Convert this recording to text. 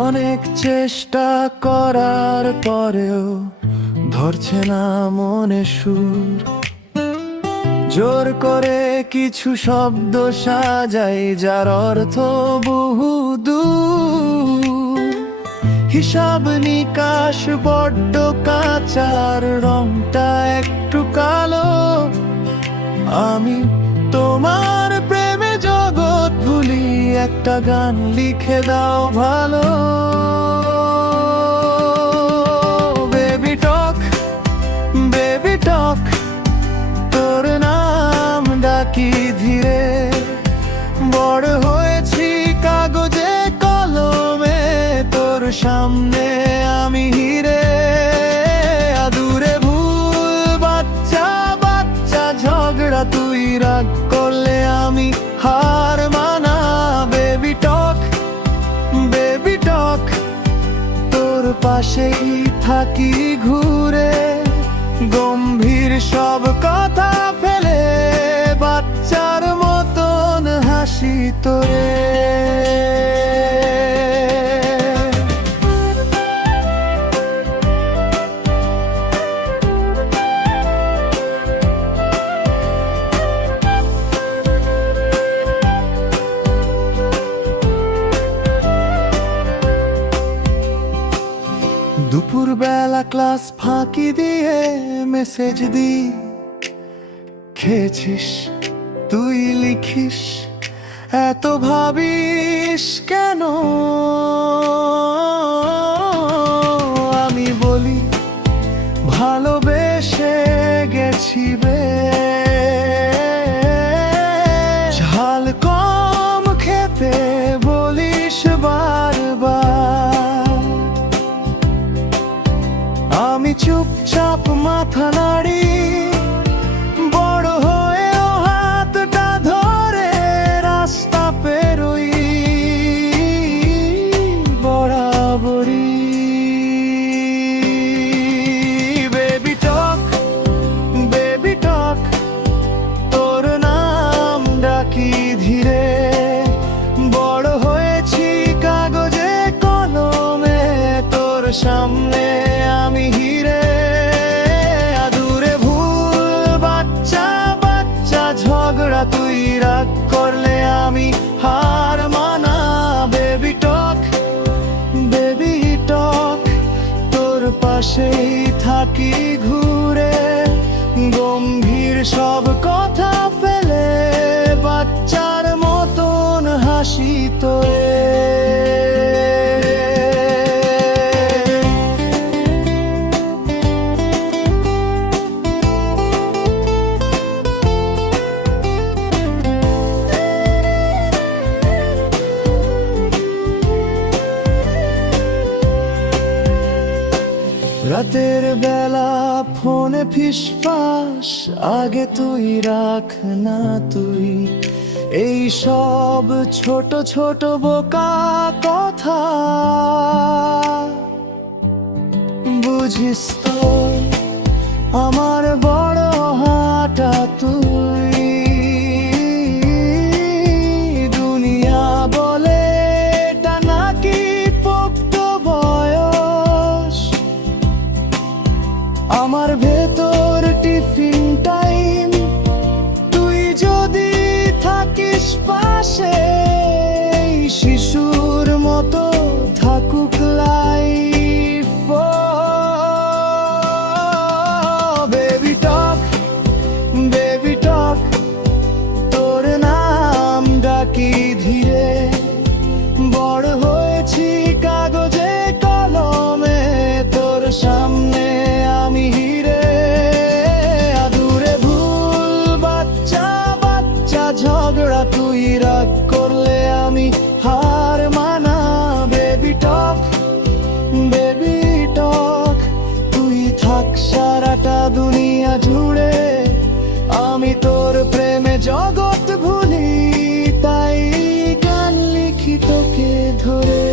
অনেক চেষ্টা করার পরেও ধরছে না মনে সুর। জোর করে কিছু শব্দ সাজাই যার অর্থ বহুদূর। হিসাব নিকাশ বড্ড কাঁচার রংটা একটু কালো। আমি তোমার প্রেমে জগৎ ভুলি, একটা গান লিখে দাও ভালো। বেবি টক, বেবি টক, তোর নাম ডাকি ধীরে। বড় হয়েছি কাগজে কলমে, তোর সামনে আমি হিরে। আদুরে ভুল বাচ্চা বাচ্চা ঝগড়া, তুই রাগ করলে আমি হার মানা। বেবি টক, বেবি টক, তোর পাশেই থাকি ঘুরে। গম্ভীর সব কথা ফেলে বাচ্চার মতন হাসি তোরে। দুপুরবেলা ক্লাস ফাঁকি দিয়ে মেসেজ দি, খেয়েছিস তুই লিখিস, এত ভাবিস কেন? আমি বলি ভালোবেসে গেছি বে। ঝাল কম খেতে বলিস বারবার। আমি চুপচাপ মাথা নাড়ি, বড় হয়েও হাতটা ধরে রাস্তা পেরোই বরাবরই। বেবি টক, বেবি টক, তোর নাম ডাকি ধীরে। বড় হয়েছি কাগজে কলমে, তোর সামনে আমি হিরে। আদুরে ভুল বাচ্চা বাচ্চা ঝগড়া, তুই রাগ করলে আমি হার মানা। বেবি টক, বেবি টক, তোর পাশেই থাকি ঘুরে। গম্ভীর সব কথা ফেলে বাচ্চার মতন হাসি তোরে। রাতের বেলা ফোনে ফিসফাস, আগে তুই রাখ না তুই। এই সব ছোট ছোট বোকা কথা বুঝিস তো, আমার বড় হাটা তুই। দুনিয়া বলে এটা নাকি পোক্ত বয়স, আমার ভেতর টিফিন টাইম। তুই যদি থাকিস পাশে, শিশুর মতো থাকুক লাইফ। বেবি টক, বেবি টক, তোর নাম ডাকি ধীরে। বড় হয়েছি কাগজে কলমে, তোর সামনে আমি হিরে। আদুরে ভুল বাচ্চা বাচ্চা ঝগড়া, তুই রাগ করলে আমি হার মানা। বেবি টক, বেবি টক, তুই থাক সারাটা দুনিয়া জুড়ে। আমি তোর প্রেমে জগৎ ভুলি, তাই গান লিখি তোকে ধরে।